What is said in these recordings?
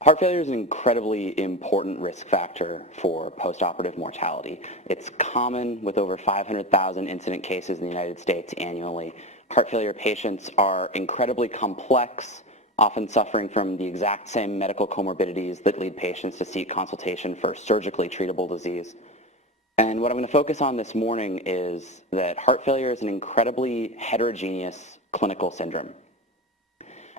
Heart failure is an incredibly important risk factor for postoperative mortality. It's common with over 500,000 incident cases in the United States annually. Heart failure patients are incredibly complex, often suffering from the exact same medical comorbidities that lead patients to seek consultation for surgically treatable disease. And what I'm going to focus on this morning is that heart failure is an incredibly heterogeneous clinical syndrome.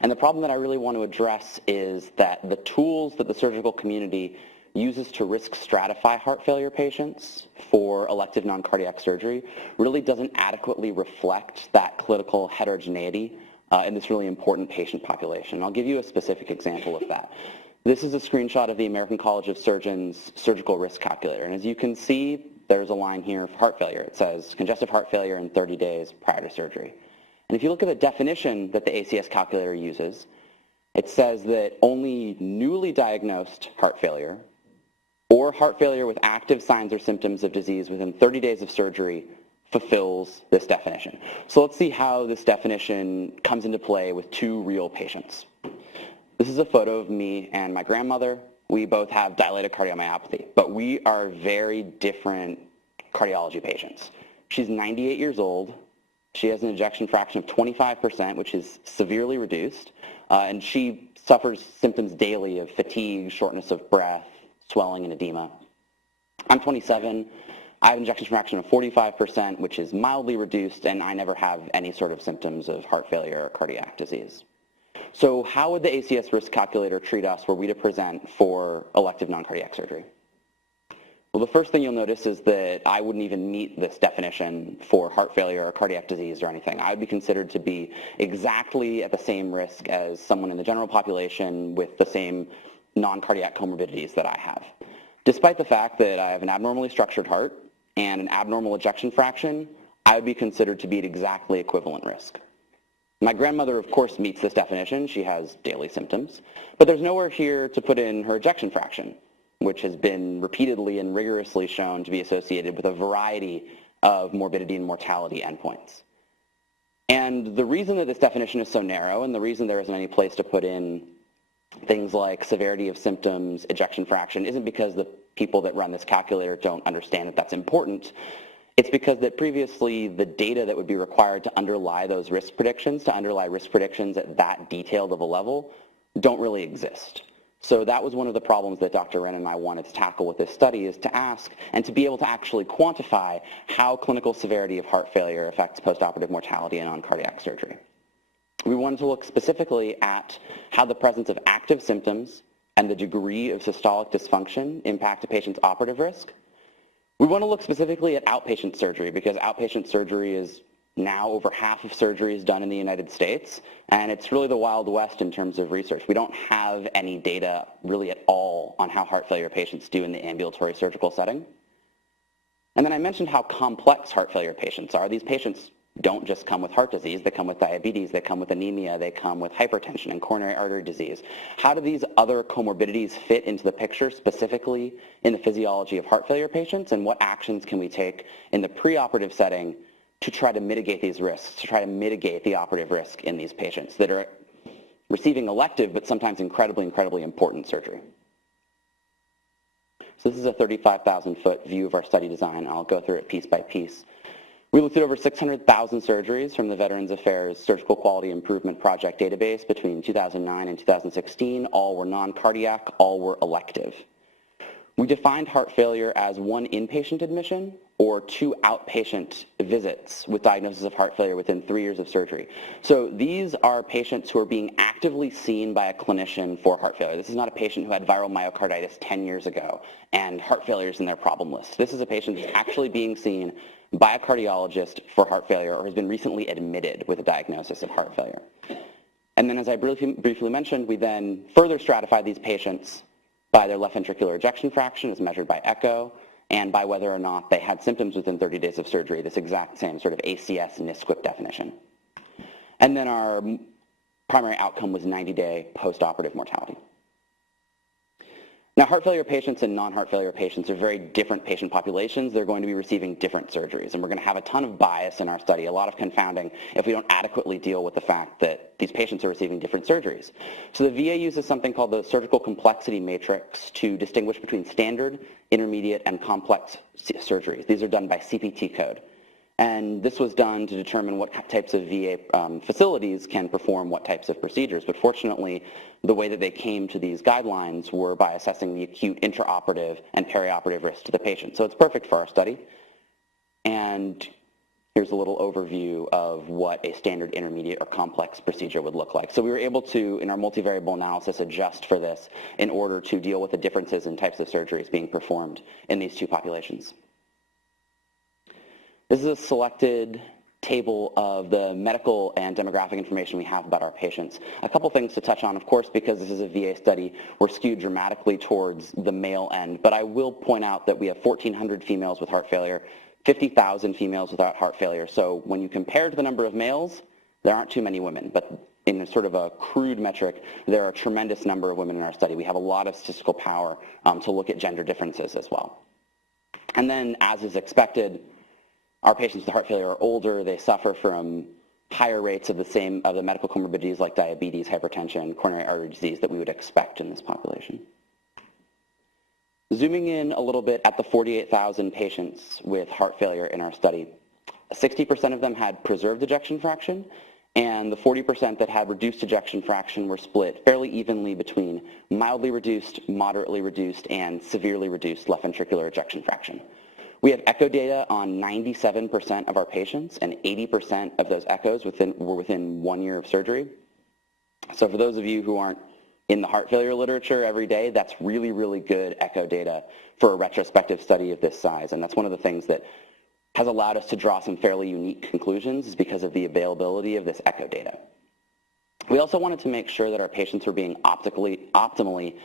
And the problem that I really want to address is that the tools that the surgical community uses to risk stratify heart failure patients for elective noncardiac surgery really doesn't adequately reflect that clinical heterogeneity in this really important patient population. I'll give you a specific example of that. This is a screenshot of the American College of Surgeons surgical risk calculator. And as you can see, there's a line here for heart failure. It says congestive heart failure in 30 days prior to surgery. And if you look at the definition that the ACS calculator uses, it says that only newly diagnosed heart failure or heart failure with active signs or symptoms of disease within 30 days of surgery fulfills this definition. So let's see how this definition comes into play with two real patients. This is a photo of me and my grandmother. We both have dilated cardiomyopathy, but we are very different cardiology patients. She's 98 years old. She has an ejection fraction of 25%, which is severely reduced, and she suffers symptoms daily of fatigue, shortness of breath, swelling, and edema. I'm 27. I have an ejection fraction of 45%, which is mildly reduced, and I never have any sort of symptoms of heart failure or cardiac disease. So how would the ACS risk calculator treat us were we to present for elective noncardiac surgery? Well, the first thing you'll notice is that I wouldn't even meet this definition for heart failure or cardiac disease or anything. I would be considered to be exactly at the same risk as someone in the general population with the same non-cardiac comorbidities that I have. Despite the fact that I have an abnormally structured heart and an abnormal ejection fraction, I would be considered to be at exactly equivalent risk. My grandmother, of course, meets this definition. She has daily symptoms, but there's nowhere here to put in her ejection fraction, which has been repeatedly and rigorously shown to be associated with a variety of morbidity and mortality endpoints. And the reason that this definition is so narrow, and the reason there isn't any place to put in things like severity of symptoms, ejection fraction, isn't because the people that run this calculator don't understand that that's important. It's because that previously the data that would be required to underlie those risk predictions, at that detailed of a level, don't really exist. So that was one of the problems that Dr. Wren and I wanted to tackle with this study, is to ask and to be able to actually quantify how clinical severity of heart failure affects postoperative mortality and non-cardiac surgery. We wanted to look specifically at how the presence of active symptoms and the degree of systolic dysfunction impact a patient's operative risk. We want to look specifically at outpatient surgery because outpatient surgery is now over half of surgeries done in the United States, and it's really the Wild West in terms of research. We don't have any data really at all on how heart failure patients do in the ambulatory surgical setting. And then I mentioned how complex heart failure patients are. These patients don't just come with heart disease, they come with diabetes, they come with anemia, they come with hypertension and coronary artery disease. How do these other comorbidities fit into the picture, specifically in the physiology of heart failure patients, and what actions can we take in the preoperative setting to try to mitigate these risks, to try to mitigate the operative risk in these patients that are receiving elective but sometimes incredibly, incredibly important surgery. So this is a 35,000-foot view of our study design. I'll go through it piece by piece. We looked at over 600,000 surgeries from the Veterans Affairs Surgical Quality Improvement Project database between 2009 and 2016. All were non-cardiac, all were elective. We defined heart failure as one inpatient admission or 2 outpatient visits with diagnosis of heart failure within 3 years of surgery. So these are patients who are being actively seen by a clinician for heart failure. This is not a patient who had viral myocarditis 10 years ago and heart failure is in their problem list. This is a patient that's actually being seen by a cardiologist for heart failure or has been recently admitted with a diagnosis of heart failure. And then, as I briefly mentioned, we then further stratified these patients by their left ventricular ejection fraction as measured by echo and by whether or not they had symptoms within 30 days of surgery, this exact same sort of ACS NSQIP definition. And then our primary outcome was 90-day postoperative mortality. Now, heart failure patients and non-heart failure patients are very different patient populations. They're going to be receiving different surgeries, and we're going to have a ton of bias in our study, a lot of confounding, if we don't adequately deal with the fact that these patients are receiving different surgeries. So the VA uses something called the surgical complexity matrix to distinguish between standard, intermediate, and complex surgeries. These are done by CPT code. And this was done to determine what types of VA facilities can perform what types of procedures. But fortunately, the way that they came to these guidelines were by assessing the acute intraoperative and perioperative risk to the patient. So it's perfect for our study. And here's a little overview of what a standard, intermediate, or complex procedure would look like. So we were able to, in our multivariable analysis, adjust for this in order to deal with the differences in types of surgeries being performed in these two populations. This is a selected table of the medical and demographic information we have about our patients. A couple things to touch on, of course, because this is a VA study, we're skewed dramatically towards the male end, but I will point out that we have 1,400 females with heart failure, 50,000 females without heart failure. So when you compare to the number of males, there aren't too many women, but in sort of a crude metric, there are a tremendous number of women in our study. We have a lot of statistical power to look at gender differences as well. And then, as is expected, our patients with heart failure are older. They suffer from higher rates of the medical comorbidities like diabetes, hypertension, coronary artery disease that we would expect in this population. Zooming in a little bit at the 48,000 patients with heart failure in our study, 60% of them had preserved ejection fraction, and the 40% that had reduced ejection fraction were split fairly evenly between mildly reduced, moderately reduced, and severely reduced left ventricular ejection fraction. We have echo data on 97% of our patients, and 80% of those echoes were within 1 year of surgery. So for those of you who aren't in the heart failure literature every day, that's really, really good echo data for a retrospective study of this size. And that's one of the things that has allowed us to draw some fairly unique conclusions is because of the availability of this echo data. We also wanted to make sure that our patients were being optimally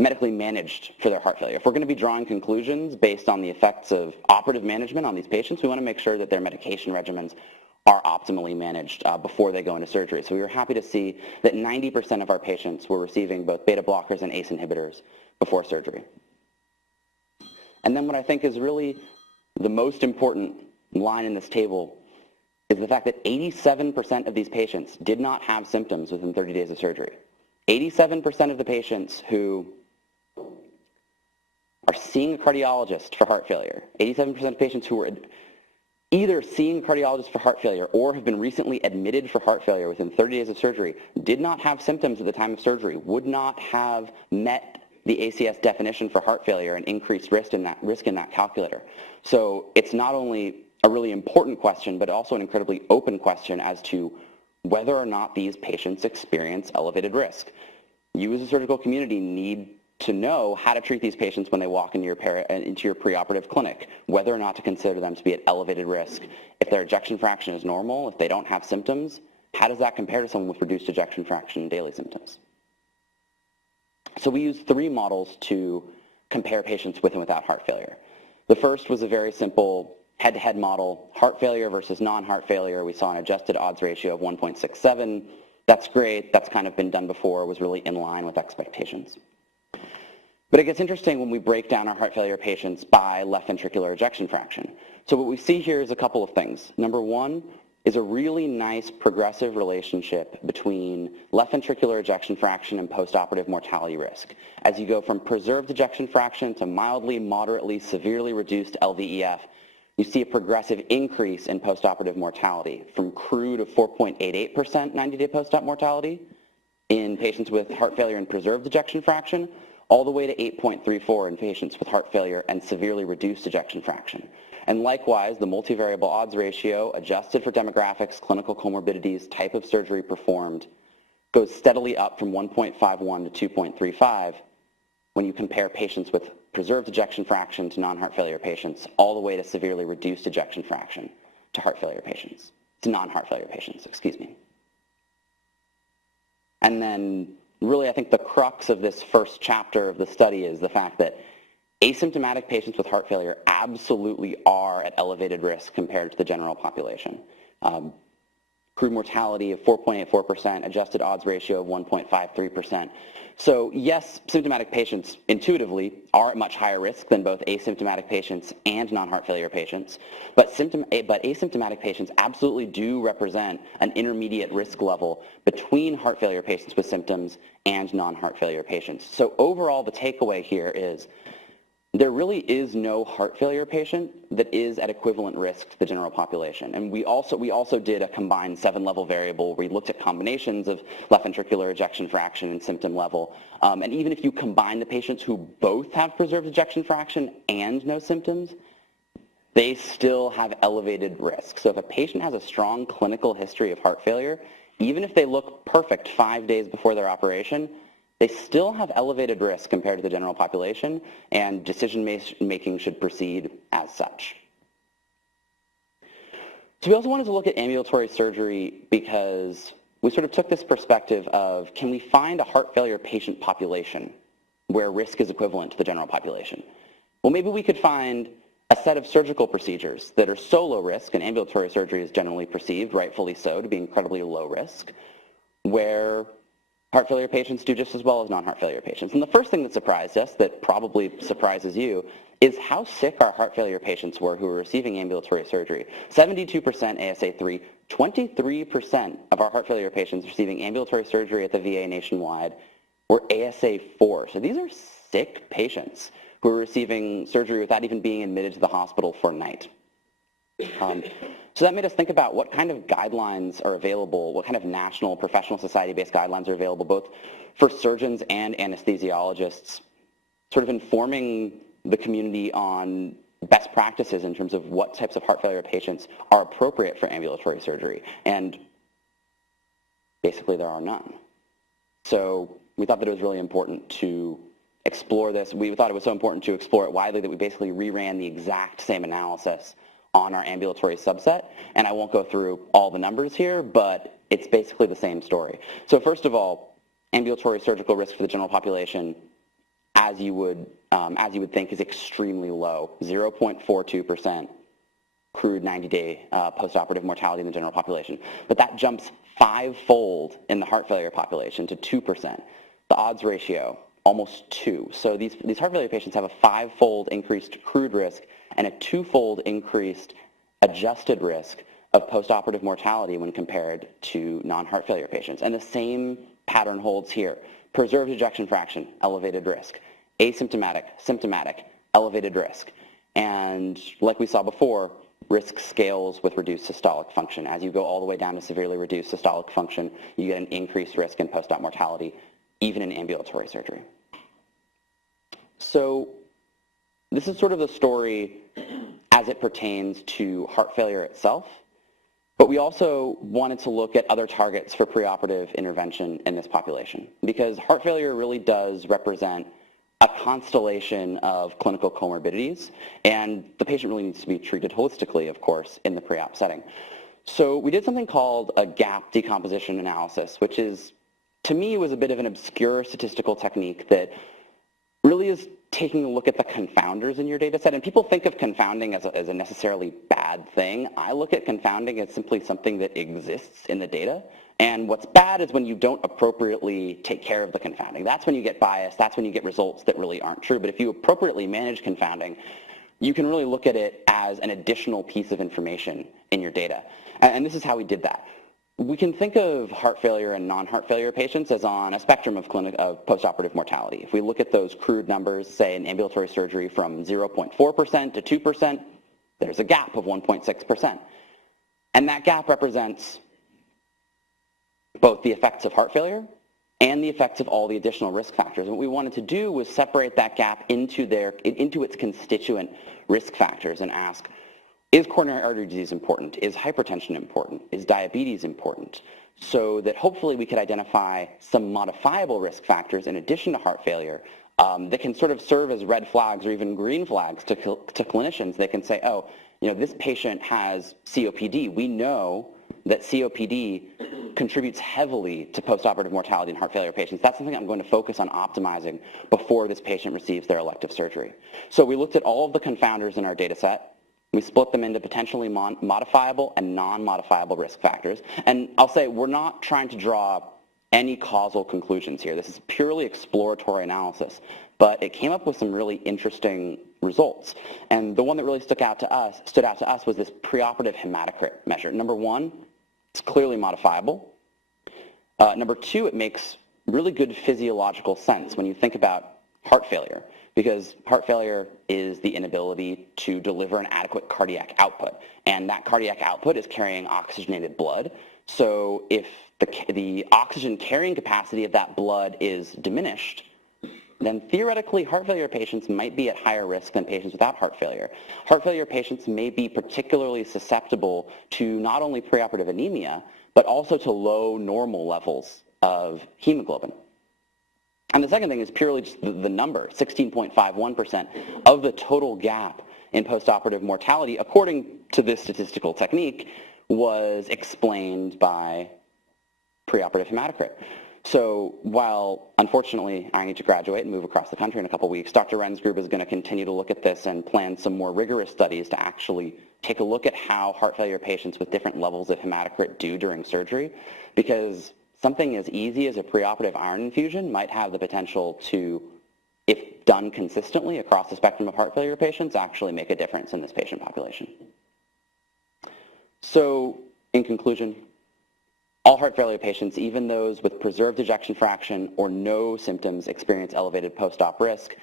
medically managed for their heart failure. If we're going to be drawing conclusions based on the effects of operative management on these patients, we want to make sure that their medication regimens are optimally managed before they go into surgery. So we were happy to see that 90% of our patients were receiving both beta blockers and ACE inhibitors before surgery. And then what I think is really the most important line in this table is the fact that 87% of these patients did not have symptoms within 30 days of surgery. 87% of the patients who are seeing a cardiologist for heart failure, 87% of patients who were either seeing a cardiologist for heart failure or have been recently admitted for heart failure within 30 days of surgery did not have symptoms at the time of surgery, would not have met the ACS definition for heart failure and increased risk in that calculator. So it's not only a really important question, but also an incredibly open question as to whether or not these patients experience elevated risk. You as a surgical community need to know how to treat these patients when they walk into your preoperative clinic, whether or not to consider them to be at elevated risk. If their ejection fraction is normal, if they don't have symptoms, how does that compare to someone with reduced ejection fraction and daily symptoms? So we used 3 models to compare patients with and without heart failure. The first was a very simple head-to-head model, heart failure versus non-heart failure. We saw an adjusted odds ratio of 1.67. That's great. That's kind of been done before. It was really in line with expectations. But it gets interesting when we break down our heart failure patients by left ventricular ejection fraction. So what we see here is a couple of things. Number one is a really nice progressive relationship between left ventricular ejection fraction and postoperative mortality risk. As you go from preserved ejection fraction to mildly, moderately, severely reduced LVEF, you see a progressive increase in postoperative mortality from crude of 4.88% 90-day post-op mortality in patients with heart failure and preserved ejection fraction, all the way to 8.34 in patients with heart failure and severely reduced ejection fraction. And likewise, the multivariable odds ratio, adjusted for demographics, clinical comorbidities, type of surgery performed, goes steadily up from 1.51 to 2.35 when you compare patients with preserved ejection fraction to non-heart failure patients, all the way to severely reduced ejection fraction to heart failure patients, to non-heart failure patients, excuse me. And then really, I think the crux of this first chapter of the study is the fact that asymptomatic patients with heart failure absolutely are at elevated risk compared to the general population. crude mortality of 4.84%, adjusted odds ratio of 1.53%. So yes, symptomatic patients intuitively are at much higher risk than both asymptomatic patients and non-heart failure patients, but asymptomatic patients absolutely do represent an intermediate risk level between heart failure patients with symptoms and non-heart failure patients. So overall, the takeaway here is there really is no heart failure patient that is at equivalent risk to the general population. And we also did a combined 7-level variable where we looked at combinations of left ventricular ejection fraction and symptom level. And even if you combine the patients who both have preserved ejection fraction and no symptoms, they still have elevated risk. So if a patient has a strong clinical history of heart failure, even if they look perfect 5 days before their operation, they still have elevated risk compared to the general population, and decision-making should proceed as such. So we also wanted to look at ambulatory surgery because we sort of took this perspective of, can we find a heart failure patient population where risk is equivalent to the general population? Well, maybe we could find a set of surgical procedures that are so low risk, and ambulatory surgery is generally perceived, rightfully so, to be incredibly low risk, where heart failure patients do just as well as non-heart failure patients. And the first thing that surprised us, that probably surprises you, is how sick our heart failure patients were who were receiving ambulatory surgery. 72% ASA3, 23% of our heart failure patients receiving ambulatory surgery at the VA nationwide were ASA4. So these are sick patients who are receiving surgery without even being admitted to the hospital for a night. So that made us think about what kind of guidelines are available, what kind of national professional society-based guidelines are available both for surgeons and anesthesiologists, sort of informing the community on best practices in terms of what types of heart failure patients are appropriate for ambulatory surgery. And basically there are none. So we thought that it was really important to explore this. We thought it was so important to explore it widely that we basically reran the exact same analysis on our ambulatory subset, and I won't go through all the numbers here, but it's basically the same story. So first of all, ambulatory surgical risk for the general population, as you would think, is extremely low, 0.42% crude 90-day postoperative mortality in the general population. But that jumps 5-fold in the heart failure population to 2%. The odds ratio, almost 2. So these heart failure patients have a 5-fold increased crude risk and a 2-fold increased adjusted risk of postoperative mortality when compared to non-heart failure patients. And the same pattern holds here. Preserved ejection fraction, elevated risk. Asymptomatic, symptomatic, elevated risk. And like we saw before, risk scales with reduced systolic function. As you go all the way down to severely reduced systolic function, you get an increased risk in post-op mortality, even in ambulatory surgery. So this is sort of the story as it pertains to heart failure itself, but we also wanted to look at other targets for preoperative intervention in this population, because heart failure really does represent a constellation of clinical comorbidities, and the patient really needs to be treated holistically, of course, in the pre-op setting. So we did something called a gap decomposition analysis, which is, to me, was a bit of an obscure statistical technique that really is taking a look at the confounders in your data set. And people think of confounding as a necessarily bad thing. I look at confounding as simply something that exists in the data. And what's bad is when you don't appropriately take care of the confounding. That's when you get bias. That's when you get results that really aren't true. But if you appropriately manage confounding, you can really look at it as an additional piece of information in your data. And this is how we did that. We can think of heart failure and non-heart failure patients as on a spectrum of postoperative mortality. If we look at those crude numbers, say in ambulatory surgery from 0.4% to 2%, there's a gap of 1.6%. And that gap represents both the effects of heart failure and the effects of all the additional risk factors. And what we wanted to do was separate that gap into its constituent risk factors and ask, is coronary artery disease important? Is hypertension important? Is diabetes important? So that hopefully we could identify some modifiable risk factors in addition to heart failure that can sort of serve as red flags or even green flags to clinicians. They can say, oh, this patient has COPD. We know that COPD contributes heavily to postoperative mortality in heart failure patients. That's something I'm going to focus on optimizing before this patient receives their elective surgery. So we looked at all of the confounders in our data set. We split them into potentially modifiable and non-modifiable risk factors. And I'll say we're not trying to draw any causal conclusions here. This is purely exploratory analysis, but it came up with some really interesting results. And the one that really stood out to us was this preoperative hematocrit measure. Number one, it's clearly modifiable. Number two, it makes really good physiological sense when you think about heart failure, because heart failure is the inability to deliver an adequate cardiac output, and that cardiac output is carrying oxygenated blood. So if the oxygen carrying capacity of that blood is diminished, then theoretically heart failure patients might be at higher risk than patients without heart failure. Heart failure patients may be particularly susceptible to not only preoperative anemia, but also to low normal levels of hemoglobin. And the second thing is purely just the number, 16.51% of the total gap in postoperative mortality, according to this statistical technique, was explained by preoperative hematocrit. So while, unfortunately, I need to graduate and move across the country in a couple weeks, Dr. Wren's group is going to continue to look at this and plan some more rigorous studies to actually take a look at how heart failure patients with different levels of hematocrit do during surgery, because something as easy as a preoperative iron infusion might have the potential to, if done consistently across the spectrum of heart failure patients, actually make a difference in this patient population. So, in conclusion, all heart failure patients, even those with preserved ejection fraction or no symptoms, experience elevated post-op risk,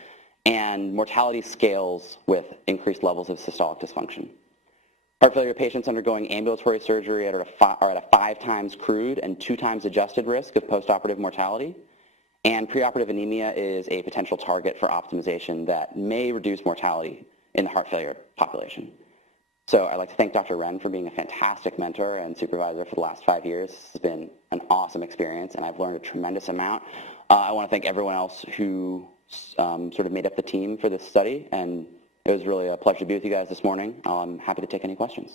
and mortality scales with increased levels of systolic dysfunction. Heart failure patients undergoing ambulatory surgery are at a 5 times crude and 2 times adjusted risk of postoperative mortality, and preoperative anemia is a potential target for optimization that may reduce mortality in the heart failure population. So I'd like to thank Dr. Wren for being a fantastic mentor and supervisor for the last 5 years. This has been an awesome experience, and I've learned a tremendous amount. I want to thank everyone else who sort of made up the team for this study, and it was really a pleasure to be with you guys this morning. I'm happy to take any questions.